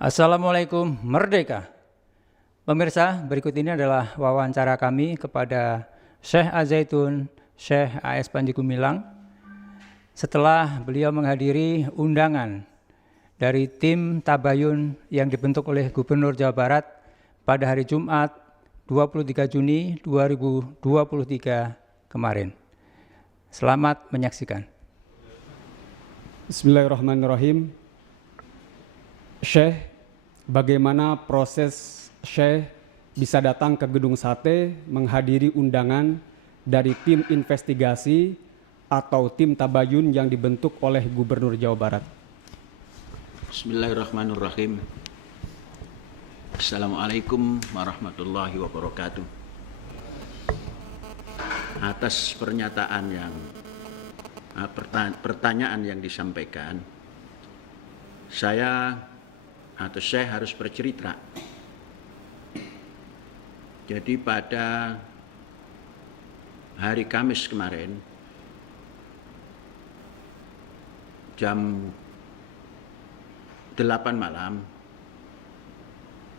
Assalamualaikum Merdeka. Pemirsa, berikut ini adalah wawancara kami kepada Syekh Al-Zaitun, Syekh A.S. Panji Gumilang, setelah beliau menghadiri undangan dari tim Tabayun yang dibentuk oleh Gubernur Jawa Barat pada hari Jumat 23 Juni 2023 kemarin. Selamat menyaksikan. Bismillahirrahmanirrahim. Syekh, bagaimana proses Syekh bisa datang ke Gedung Sate menghadiri undangan dari tim investigasi atau tim Tabayun yang dibentuk oleh Gubernur Jawa Barat? Bismillahirrahmanirrahim. Assalamualaikum warahmatullahi wabarakatuh. Atas pertanyaan yang disampaikan, saya atau Syekh harus bercerita. Jadi pada hari Kamis kemarin jam 8 malam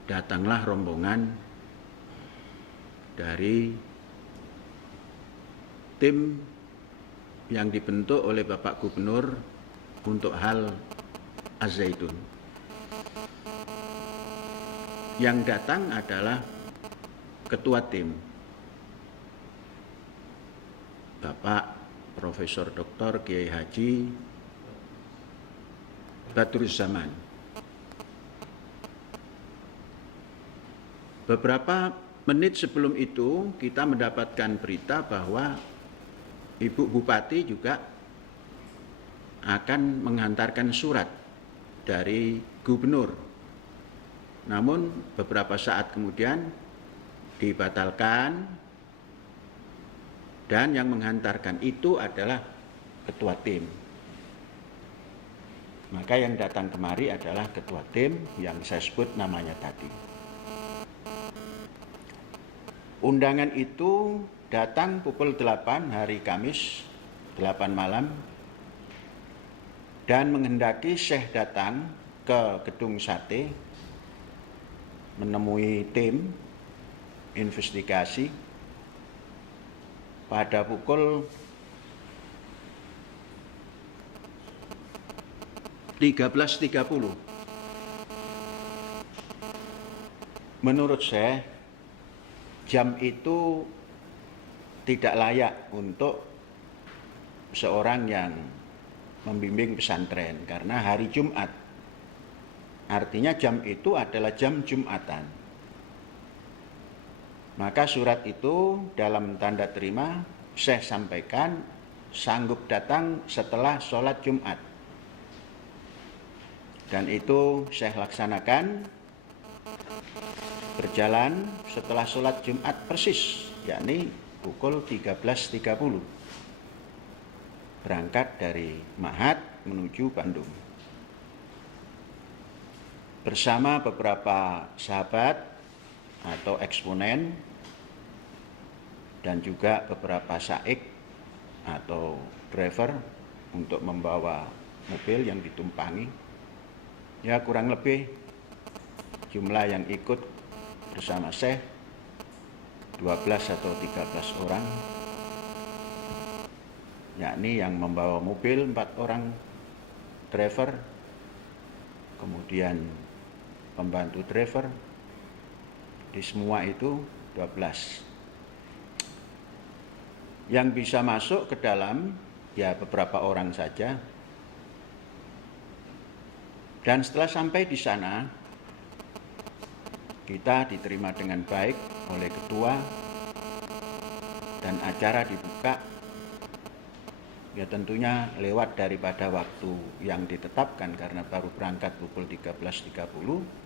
datanglah rombongan dari tim yang dibentuk oleh Bapak Gubernur untuk hal Az-Zaitun. Yang datang adalah ketua tim, Bapak Profesor Dr. Kiai Haji Badruzzaman. Beberapa menit sebelum itu kita mendapatkan berita bahwa Ibu Bupati juga akan menghantarkan surat dari Gubernur. Namun beberapa saat kemudian dibatalkan dan yang menghantarkan itu adalah ketua tim. Maka yang datang kemari adalah ketua tim yang saya sebut namanya tadi. Undangan itu datang pukul 8 hari Kamis 8 malam dan menghendaki Syekh datang ke Gedung Sate menemui tim investigasi pada pukul 13.30. Menurut saya jam itu tidak layak untuk seorang yang membimbing pesantren karena hari Jumat. Artinya jam itu adalah jam Jumatan. Maka surat itu dalam tanda terima Syekh sampaikan sanggup datang setelah sholat Jumat. Dan itu Syekh laksanakan berjalan setelah sholat Jumat persis, yakni pukul 13.30. Berangkat dari Mahat menuju Bandung. Bersama beberapa sahabat atau eksponen dan juga beberapa saik atau driver untuk membawa mobil yang ditumpangi. Ya kurang lebih jumlah yang ikut bersama Syekh 12 atau 13 orang, yakni yang membawa mobil 4 orang driver, kemudian pembantu driver, di semua itu 12. Yang bisa masuk ke dalam ya beberapa orang saja. Dan setelah sampai di sana, kita diterima dengan baik oleh ketua dan acara dibuka. Ya tentunya lewat daripada waktu yang ditetapkan karena baru berangkat pukul 13.30.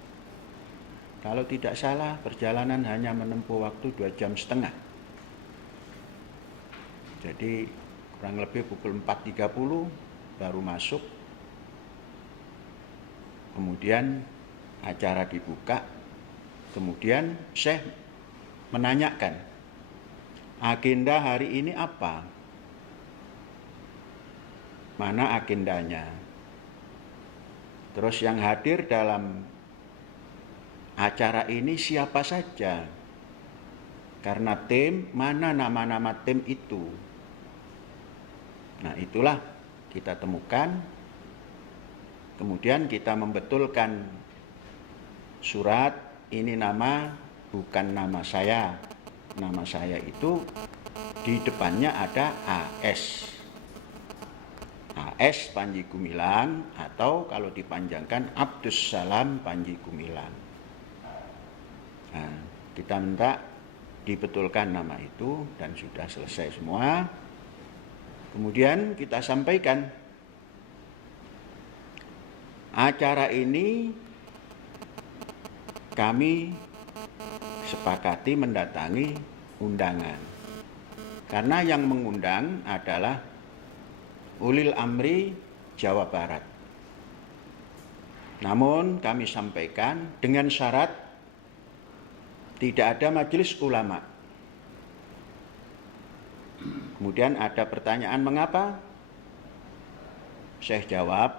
Kalau tidak salah perjalanan hanya menempuh waktu 2,5 jam. Jadi kurang lebih pukul 4.30 baru masuk. Kemudian acara dibuka. Kemudian Syekh menanyakan, agenda hari ini apa? Mana agendanya? Terus yang hadir dalam acara ini siapa saja. Karena tim, mana nama-nama tim itu. Nah, itulah kita temukan. Kemudian kita membetulkan surat, ini nama bukan nama saya. Nama saya itu di depannya ada AS. AS Panji Gumilang, atau kalau dipanjangkan Abdus Salam Panji Gumilang. Nah, kita minta dibetulkan nama itu dan sudah selesai semua. Kemudian kita sampaikan acara ini kami sepakati mendatangi undangan. Karena yang mengundang adalah Ulil Amri Jawa Barat. Namun kami sampaikan dengan syarat tidak ada majelis ulama. Kemudian ada pertanyaan mengapa? Saya jawab,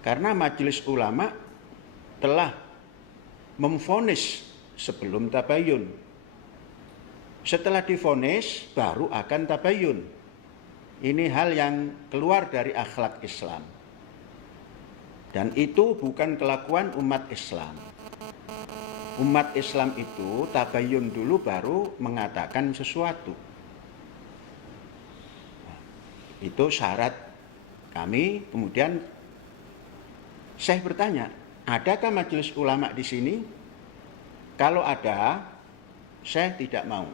karena majelis ulama telah memvonis sebelum tabayun. Setelah divonis baru akan tabayun. Ini hal yang keluar dari akhlak Islam. Dan itu bukan kelakuan umat Islam. Umat Islam itu tabayun dulu baru mengatakan sesuatu. Itu syarat kami. Kemudian saya bertanya, adakah majelis ulama di sini? Kalau ada, saya tidak mau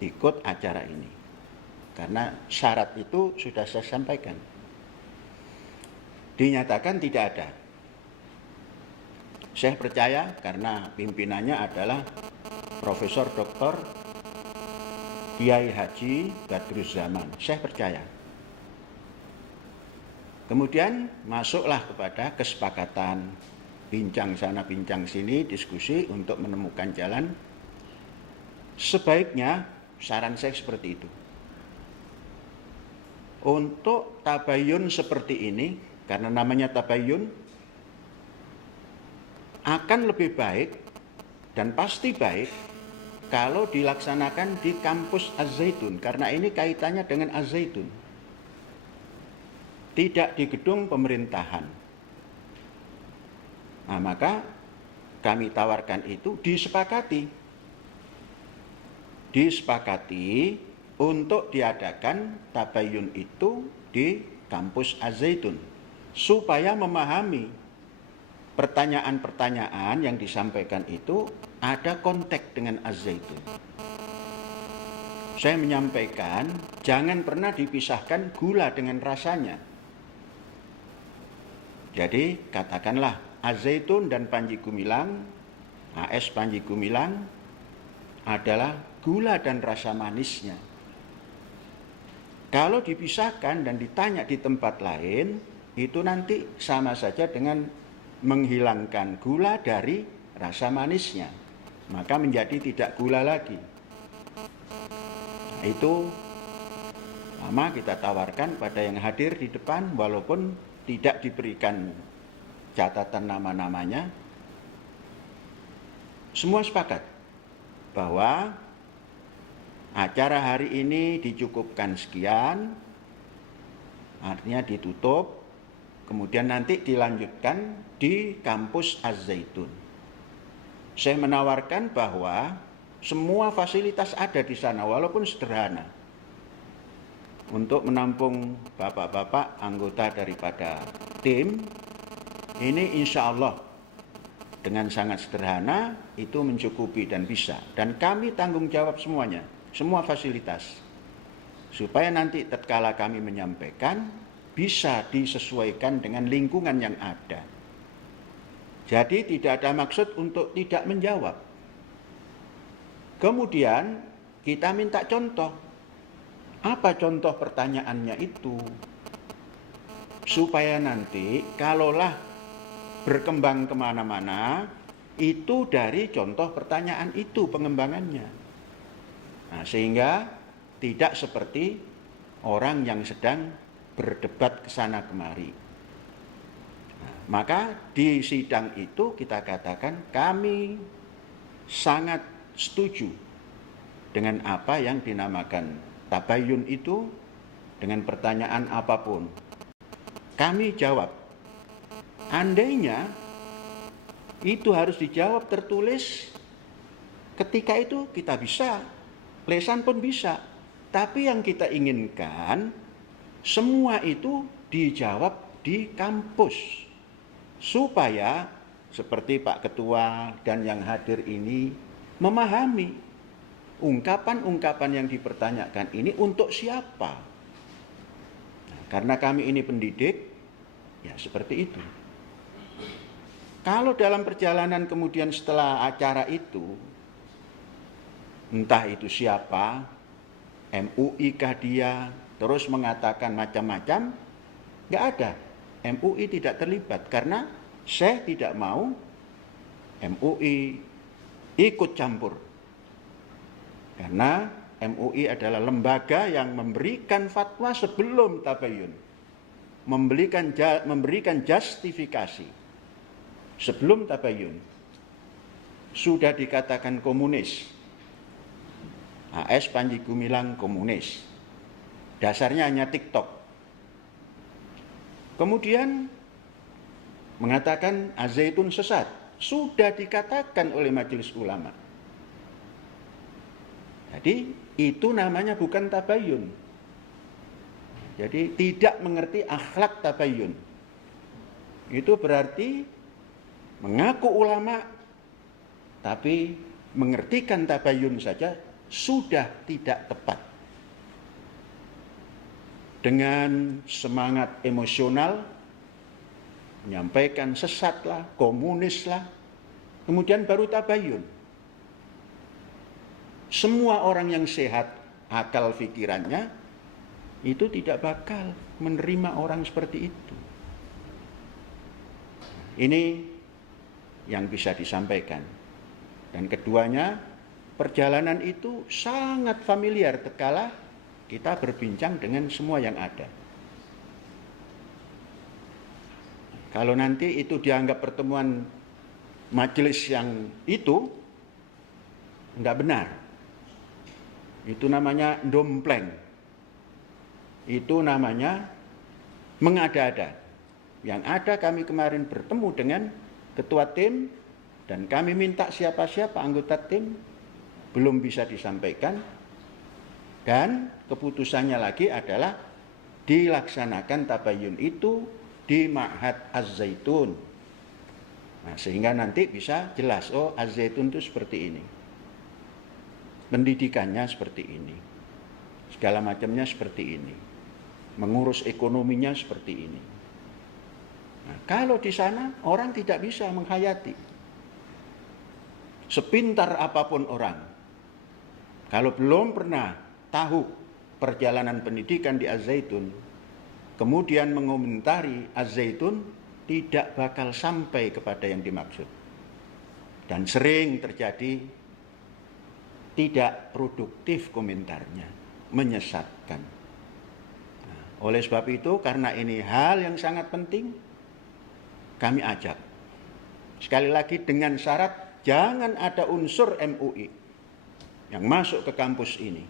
ikut acara ini. Karena syarat itu sudah saya sampaikan. Dinyatakan tidak ada. Saya percaya karena pimpinannya adalah Profesor Dr. Kiai Haji Badruzzaman. Saya percaya. Kemudian masuklah kepada kesepakatan. Bincang sana, bincang sini, diskusi untuk menemukan jalan. Sebaiknya, saran saya seperti itu. Untuk tabayun seperti ini, karena namanya tabayun, akan lebih baik dan pasti baik kalau dilaksanakan di kampus Az-Zaitun, karena ini kaitannya dengan Az-Zaitun. Tidak di gedung pemerintahan. Nah, maka kami tawarkan itu disepakati untuk diadakan tabayun itu di kampus Az-Zaitun supaya memahami pertanyaan-pertanyaan yang disampaikan itu ada kontak dengan Az-Zaitun. Saya menyampaikan jangan pernah dipisahkan gula dengan rasanya. Jadi katakanlah Az-Zaitun dan Panji Gumilang, AS Panji Gumilang adalah gula dan rasa manisnya. Kalau dipisahkan dan ditanya di tempat lain, itu nanti sama saja dengan menghilangkan gula dari rasa manisnya. Maka menjadi tidak gula lagi. Nah, itu sama kita tawarkan pada yang hadir di depan, walaupun tidak diberikan catatan nama-namanya. Semua sepakat bahwa acara hari ini dicukupkan sekian, artinya ditutup, kemudian nanti dilanjutkan di kampus Az-Zaitun. Saya menawarkan bahwa semua fasilitas ada di sana, walaupun sederhana, untuk menampung bapak-bapak anggota daripada tim. Ini insya Allah dengan sangat sederhana itu mencukupi dan bisa. Dan kami tanggung jawab semuanya, semua fasilitas, supaya nanti tatkala kami menyampaikan bisa disesuaikan dengan lingkungan yang ada. Jadi tidak ada maksud untuk tidak menjawab. Kemudian kita minta contoh. Apa contoh pertanyaannya itu? Supaya nanti kalaulah berkembang kemana-mana, itu dari contoh pertanyaan itu pengembangannya. Nah, sehingga tidak seperti orang yang sedang berdebat ke sana kemari. Maka di sidang itu kita katakan kami sangat setuju dengan apa yang dinamakan tabayun itu, dengan pertanyaan apapun. Kami jawab, andainya itu harus dijawab tertulis, ketika itu kita bisa, lesan pun bisa. Tapi yang kita inginkan, semua itu dijawab di kampus. Supaya seperti Pak Ketua dan yang hadir ini memahami ungkapan-ungkapan yang dipertanyakan ini untuk siapa. Nah, karena kami ini pendidik, ya seperti itu. Kalau dalam perjalanan kemudian setelah acara itu, entah itu siapa, MUI kah dia, terus mengatakan macam-macam, nggak ada. MUI tidak terlibat karena saya tidak mau MUI ikut campur. Karena MUI adalah lembaga yang memberikan fatwa sebelum tabayun. Memberikan justifikasi sebelum tabayun. Sudah dikatakan komunis. AS Panji Gumilang komunis. Dasarnya hanya TikTok. Kemudian mengatakan Az-Zaitun sesat. Sudah dikatakan oleh Majelis Ulama. Jadi itu namanya bukan tabayun. Jadi tidak mengerti akhlak tabayun. Itu berarti mengaku ulama tapi mengertikan tabayun saja sudah tidak tepat. Dengan semangat emosional menyampaikan sesatlah, komunislah, kemudian baru tabayun. Semua orang yang sehat akal pikirannya itu tidak bakal menerima orang seperti itu. Ini yang bisa disampaikan. Dan keduanya, perjalanan itu sangat familiar tatkala kita berbincang dengan semua yang ada. Kalau nanti itu dianggap pertemuan majelis yang itu, enggak benar. Itu namanya dompleng. Itu namanya mengada-ada. Yang ada kami kemarin bertemu dengan ketua tim dan kami minta siapa-siapa anggota tim, belum bisa disampaikan. Dan keputusannya lagi adalah dilaksanakan tabayun itu di Ma'had Az-Zaitun. Nah, sehingga nanti bisa jelas, oh Az-Zaitun itu seperti ini. Pendidikannya seperti ini. Segala macamnya seperti ini. Mengurus ekonominya seperti ini. Nah, kalau di sana orang tidak bisa menghayati. Sepintar apapun orang, kalau belum pernah tahu perjalanan pendidikan di Az-Zaitun, kemudian mengomentari Az-Zaitun, tidak bakal sampai kepada yang dimaksud. Dan sering terjadi tidak produktif komentarnya, menyesatkan. Nah, oleh sebab itu, karena ini hal yang sangat penting, kami ajak. Sekali lagi dengan syarat, jangan ada unsur MUI yang masuk ke kampus ini.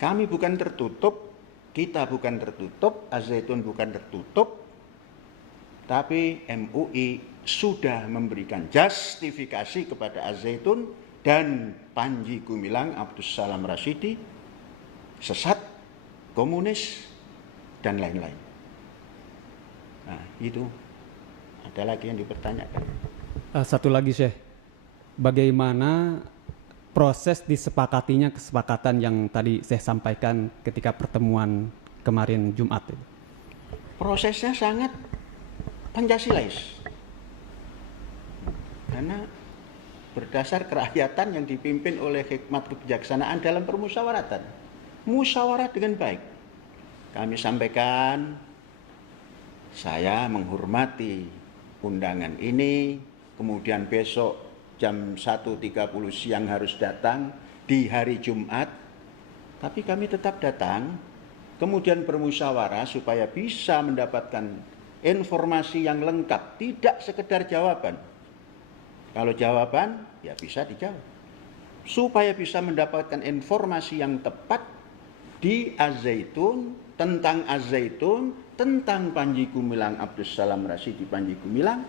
Kami bukan tertutup, kita bukan tertutup, Az-Zaitun bukan tertutup, tapi MUI sudah memberikan justifikasi kepada Az-Zaitun dan Panji Gumilang Abdus Salam Rasyidi, sesat, komunis, dan lain-lain. Nah, itu. Ada lagi yang dipertanyakan. Satu lagi, Syekh. Bagaimana proses disepakatinya kesepakatan yang tadi saya sampaikan ketika pertemuan kemarin Jumat? Prosesnya sangat Pancasilais. Karena berdasar kerakyatan yang dipimpin oleh hikmat kebijaksanaan dalam permusyawaratan. Musyawarah dengan baik. Kami sampaikan, saya menghormati undangan ini, kemudian besok jam 1.30 siang harus datang di hari Jumat, tapi kami tetap datang, kemudian bermusyawarah supaya bisa mendapatkan informasi yang lengkap, tidak sekedar jawaban. Kalau jawaban, ya bisa dijawab. Supaya bisa mendapatkan informasi yang tepat di Az-Zaitun, tentang Az-Zaitun, tentang Panji Gumilang Abdussalam Rasyidi Panji Gumilang,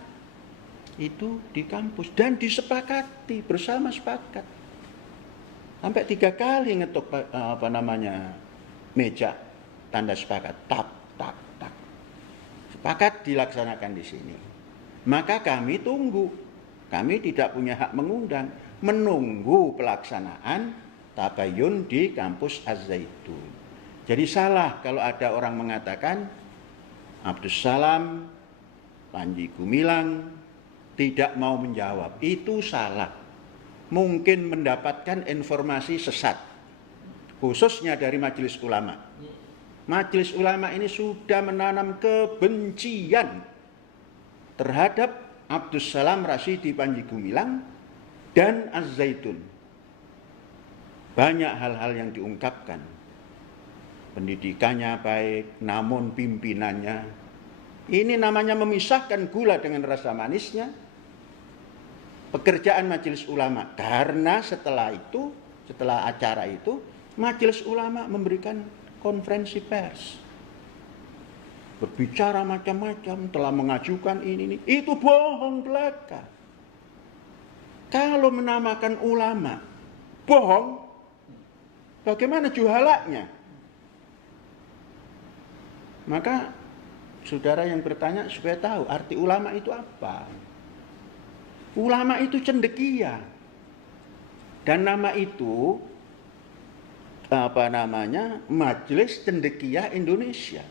itu di kampus dan disepakati, bersama sepakat. Sampai 3 kali ngetuk meja, tanda sepakat, tak, tak, tak. Sepakat dilaksanakan di sini. Maka kami tunggu. Kami tidak punya hak mengundang, menunggu pelaksanaan tabayun di kampus Az-Zaitun. Jadi salah kalau ada orang mengatakan Abdussalam Panji Gumilang tidak mau menjawab. Itu salah. Mungkin mendapatkan informasi sesat, khususnya dari Majelis Ulama. Majelis Ulama ini sudah menanam kebencian terhadap Abdussalam Rasyidi Panji Gumilang dan Az-Zaitun. Banyak hal-hal yang diungkapkan. Pendidikannya baik, namun pimpinannya. Ini namanya memisahkan gula dengan rasa manisnya. Pekerjaan Majelis Ulama. Karena setelah acara itu, Majelis Ulama memberikan konferensi pers. Berbicara macam-macam, telah mengajukan ini. Itu bohong belaka. Kalau menamakan ulama bohong, bagaimana juhalanya? Maka saudara yang bertanya supaya tahu arti ulama itu apa. Ulama itu cendekia. Dan nama itu Majelis Cendekia Indonesia.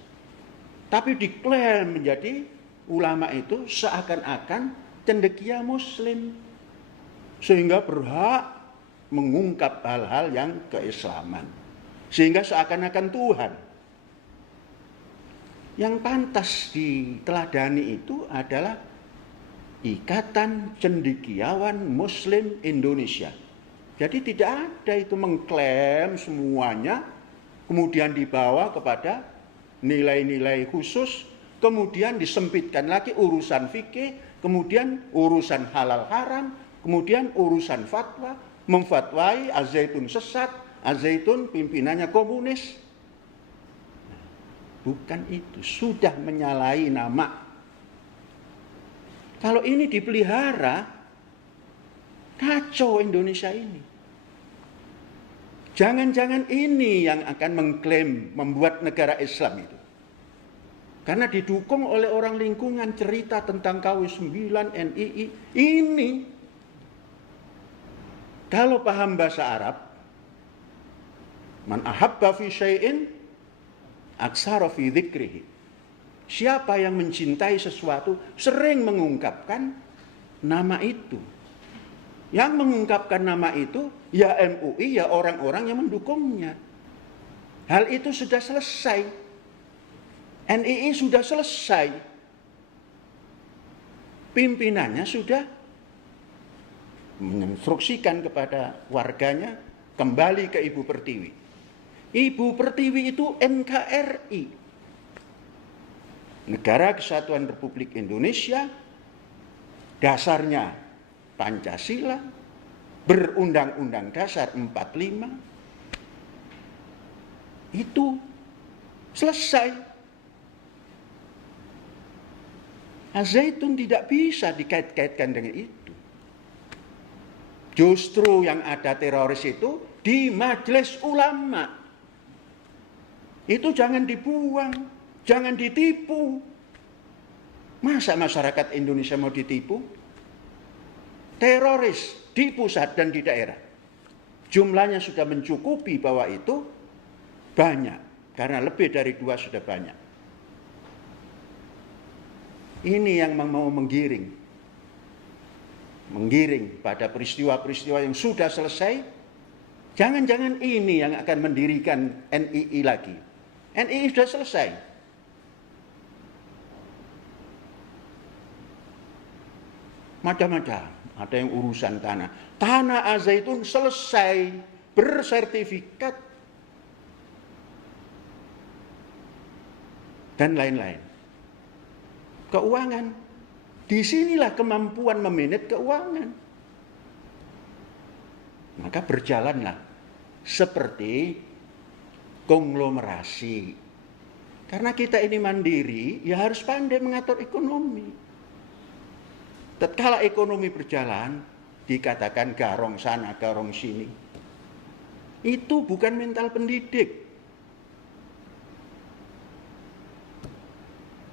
Tapi diklaim menjadi ulama itu seakan-akan cendekia Muslim. Sehingga berhak mengungkap hal-hal yang keislaman. Sehingga seakan-akan Tuhan. Yang pantas diteladani itu adalah Ikatan Cendekiawan Muslim Indonesia. Jadi tidak ada itu mengklaim semuanya, kemudian dibawa kepada nilai-nilai khusus, kemudian disempitkan lagi urusan fikih, kemudian urusan halal haram, kemudian urusan fatwa, memfatwai Az-Zaitun sesat, Az-Zaitun pimpinannya komunis. Bukan itu, sudah menyalahi nama. Kalau ini dipelihara, kacau Indonesia ini. Jangan-jangan ini yang akan mengklaim membuat negara Islam itu. Karena didukung oleh orang lingkungan cerita tentang KW9, NII. Ini, kalau paham bahasa Arab, man ahabba fi syai'in aksara fi dzikrihi. Siapa yang mencintai sesuatu sering mengungkapkan nama itu. Yang mengungkapkan nama itu ya MUI, ya orang-orang yang mendukungnya. Hal itu sudah selesai. NII sudah selesai. Pimpinannya sudah menginstruksikan kepada warganya kembali ke Ibu Pertiwi. Ibu Pertiwi itu NKRI. Negara Kesatuan Republik Indonesia, dasarnya Pancasila, berundang-undang dasar 45, itu selesai. Az-Zaitun tidak bisa dikait-kaitkan dengan itu. Justru yang ada teroris itu di Majelis Ulama. Itu jangan dibuang, jangan ditipu. Masa masyarakat Indonesia mau ditipu? Teroris di pusat dan di daerah. Jumlahnya sudah mencukupi bahwa itu banyak. Karena lebih dari 2 sudah banyak. Ini yang mau menggiring pada peristiwa-peristiwa yang sudah selesai. Jangan-jangan ini yang akan mendirikan NII lagi. NII sudah selesai. Macam-macam. Ada yang urusan tanah. Tanah Az-Zaitun selesai, bersertifikat, dan lain-lain. keuangan. Disinilah kemampuan memanage keuangan. Maka berjalanlah seperti konglomerasi. Karena kita ini mandiri, ya harus pandai mengatur ekonomi. Tatkala ekonomi berjalan, dikatakan garong sana, garong sini. Itu bukan mental pendidik.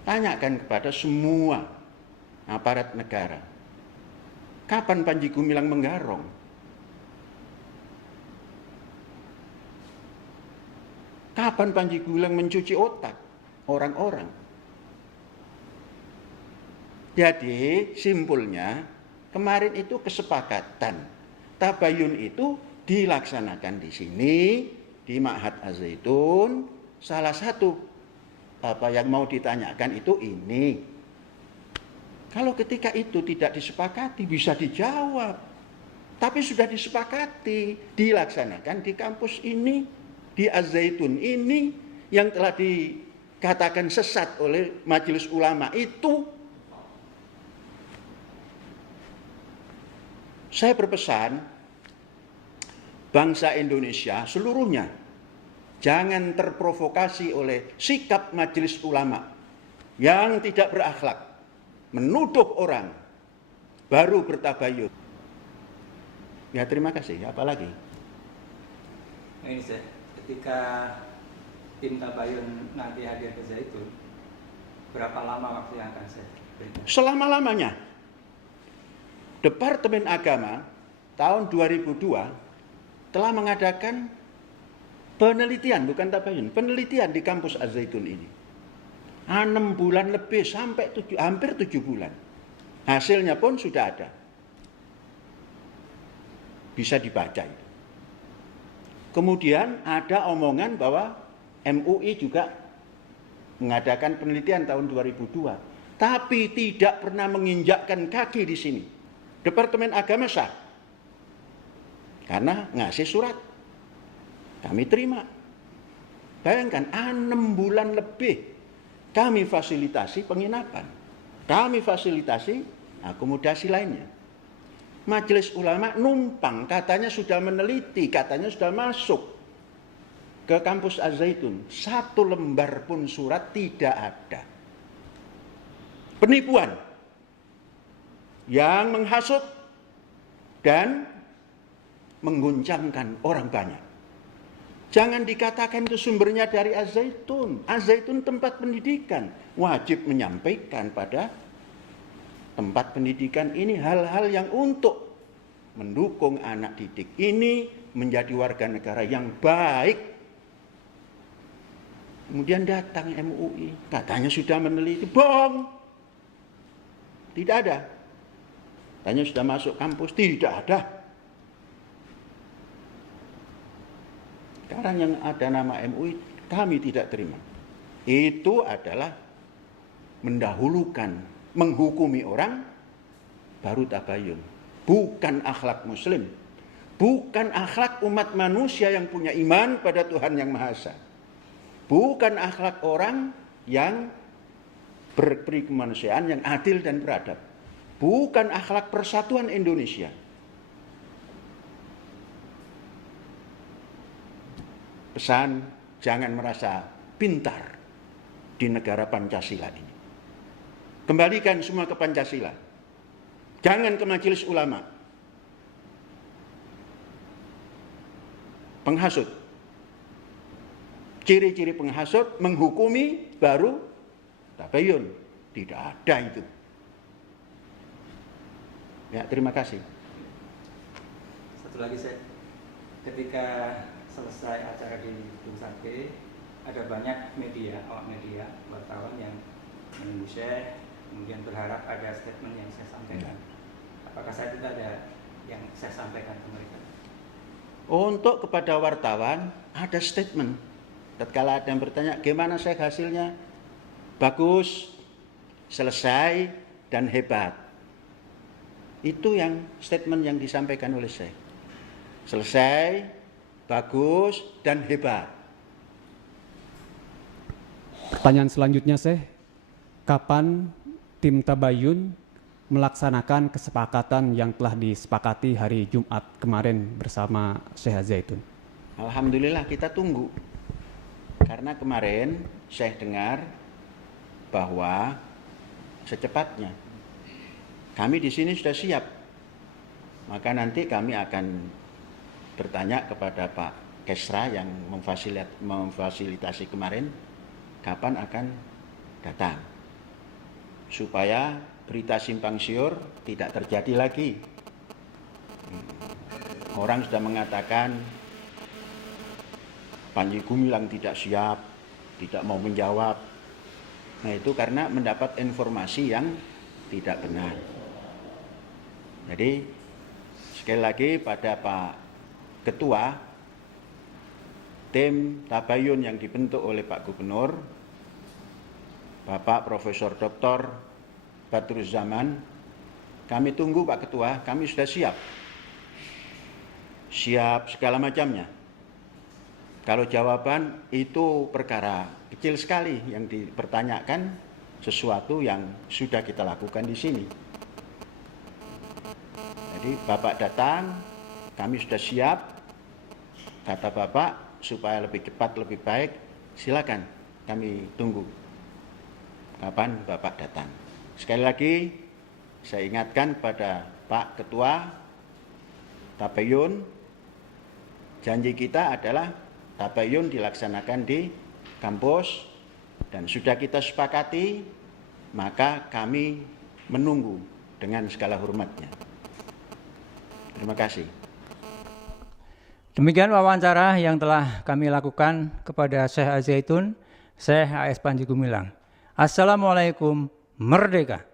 Tanyakan kepada semua aparat negara. Kapan Panji Gumilang menggarong? Kapan Panji Gumilang mencuci otak orang-orang? Jadi simpulnya kemarin itu kesepakatan tabayun itu dilaksanakan di sini di Ma'had Az-Zaitun. Salah satu apa yang mau ditanyakan itu ini. Kalau ketika itu tidak disepakati bisa dijawab. Tapi sudah disepakati dilaksanakan di kampus ini, di Az-Zaitun ini yang telah dikatakan sesat oleh Majelis Ulama itu. Saya berpesan bangsa Indonesia seluruhnya jangan terprovokasi oleh sikap Majelis Ulama yang tidak berakhlak, menuduh orang baru bertabayun. Ya terima kasih. Apalagi? Nah ini saya, ketika tim tabayun nanti hadir ke Zaitun, berapa lama waktu yang akan saya berikan? Selama-lamanya. Departemen Agama tahun 2002 telah mengadakan penelitian, bukan tabayun, penelitian di kampus Az-Zaitun ini. 6 bulan lebih sampai hampir 7 bulan. Hasilnya pun sudah ada. Bisa dibaca itu. Kemudian ada omongan bahwa MUI juga mengadakan penelitian tahun 2002, tapi tidak pernah menginjakkan kaki di sini. Departemen Agama sah karena ngasih surat, kami terima. Bayangkan 6 bulan lebih kami fasilitasi penginapan, kami fasilitasi akomodasi lainnya. Majelis Ulama numpang, katanya sudah meneliti, katanya sudah masuk ke kampus Az-Zaitun. 1 lembar pun surat tidak ada. Penipuan yang menghasut dan mengguncangkan orang banyak. Jangan dikatakan itu sumbernya dari Az-Zaitun. Az-Zaitun tempat pendidikan, wajib menyampaikan pada tempat pendidikan ini hal-hal yang untuk mendukung anak didik ini menjadi warga negara yang baik. Kemudian datang MUI, katanya sudah meneliti, bohong. Tidak ada. Katanya sudah masuk kampus, tidak ada. Sekarang yang ada nama MUI, kami tidak terima. Itu adalah mendahulukan, menghukumi orang, baru tabayun. Bukan akhlak muslim. Bukan akhlak umat manusia yang punya iman pada Tuhan Yang Maha Esa. Bukan akhlak orang yang berperi kemanusiaan, yang adil dan beradab. Bukan akhlak persatuan Indonesia. Pesan, jangan merasa pintar di negara Pancasila ini. Kembalikan semua ke Pancasila. Jangan ke Majelis Ulama. Penghasut. Ciri-ciri penghasut, menghukumi, baru tabayun. Tidak ada itu. Ya, terima kasih. Satu lagi saya, ketika selesai acara di Gedung Sate, ada banyak media, awak media, wartawan yang menunggu saya, kemudian berharap ada statement yang saya sampaikan. Apakah saat itu ada yang saya sampaikan ke mereka? Untuk kepada wartawan ada statement. Tatkala ada yang bertanya, gimana saya hasilnya? Bagus, selesai, dan hebat. Itu yang statement yang disampaikan oleh saya. Selesai, bagus, dan hebat. Pertanyaan selanjutnya, kapan tim Tabayun melaksanakan kesepakatan yang telah disepakati hari Jumat kemarin bersama Syekh Zaitun? Alhamdulillah kita tunggu. Karena kemarin saya dengar bahwa secepatnya kami di sini sudah siap. Maka nanti kami akan bertanya kepada Pak Kesra yang memfasilitasi kemarin kapan akan datang. Supaya berita simpang siur tidak terjadi lagi. Orang sudah mengatakan Panji Gumilang tidak siap, tidak mau menjawab. Nah itu karena mendapat informasi yang tidak benar. Jadi sekali lagi pada Pak Ketua, tim Tabayun yang dibentuk oleh Pak Gubernur, Bapak Profesor Dr. Badruzzaman, kami tunggu Pak Ketua, kami sudah siap. Siap segala macamnya. Kalau jawaban itu perkara kecil sekali yang dipertanyakan, sesuatu yang sudah kita lakukan di sini. Jadi Bapak datang, kami sudah siap. Kata Bapak, supaya lebih cepat, lebih baik, silakan kami tunggu kapan Bapak datang. Sekali lagi, saya ingatkan pada Pak Ketua Tabayun, janji kita adalah Tabayun dilaksanakan di kampus dan sudah kita sepakati, maka kami menunggu dengan segala hormatnya. Terima kasih. Demikian wawancara yang telah kami lakukan kepada Syekh Zaitun, Syekh AS Panji Gumilang. Assalamualaikum, merdeka.